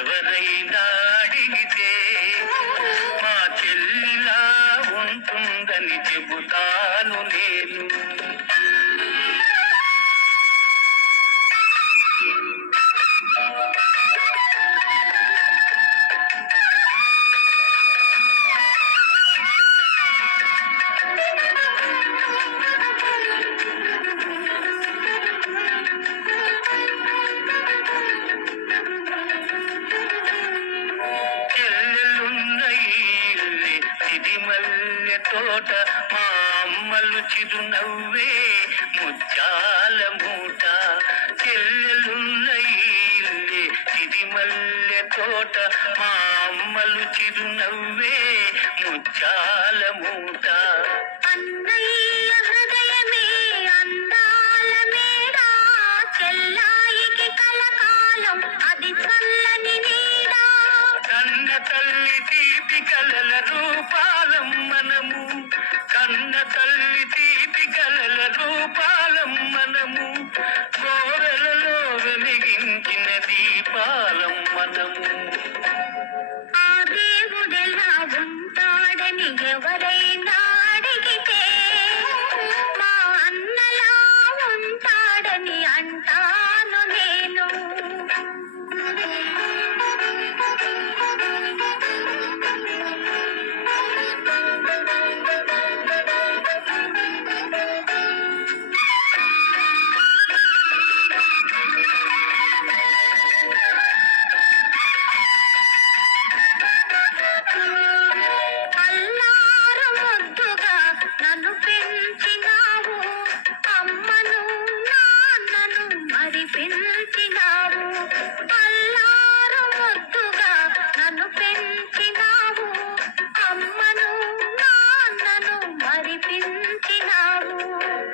ఎవరైనా అడిగితే మా చెల్లిలా ఉంటుందని చెబుతాను నేను. తోట మా అమ్మలు చిరునవ్వే ముత్యాల మూట. చెల్లెలున్న ఇల్లే చిరిమల్లె తోట మా అమ్మలు చిరునవ్వే ముత్యాల మూట. అన్నయ్య హృదయమే అందాల మేడ, చెల్లాయికి కలకాలం అది చల్లని నీడ. కన్న తల్లి తీపి కలల రూపాలం మనము, కన్న తల్లి తీపి కలల రూపాలం మనము, కోరలలో వెలిగించిన దీపాలం మనము. ఆ దేవుడెలా ఉంటాడని ఎవరైనా అడిగితే మా అన్నలా ఉంటాడని అంటాను నేను. నన్ను పెంచినావు, అమ్మను నాన్నను మరి పెంచినావు. అల్లారు ముద్దుగా నన్ను పెంచినావు, అమ్మను నాన్నను మరి పెంచినావు.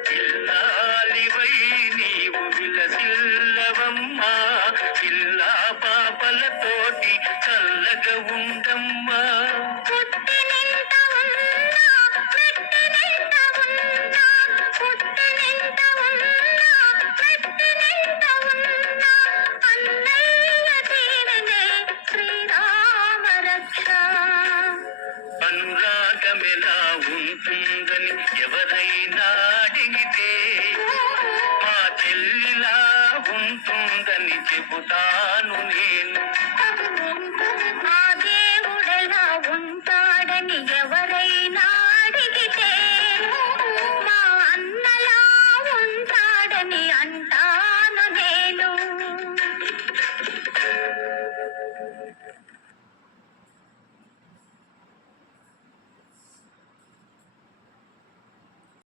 పిల్లాలివై నీవు విలసిల్లవమ్మా, పిల్లా పాపలతోటి చల్లగా ఉండమ్మా. అనురాగమెలా ఉంటుందని ఎవరైనా అడిగితే మా చెల్లిలా ఉంటుందని చెబుతాను నేను.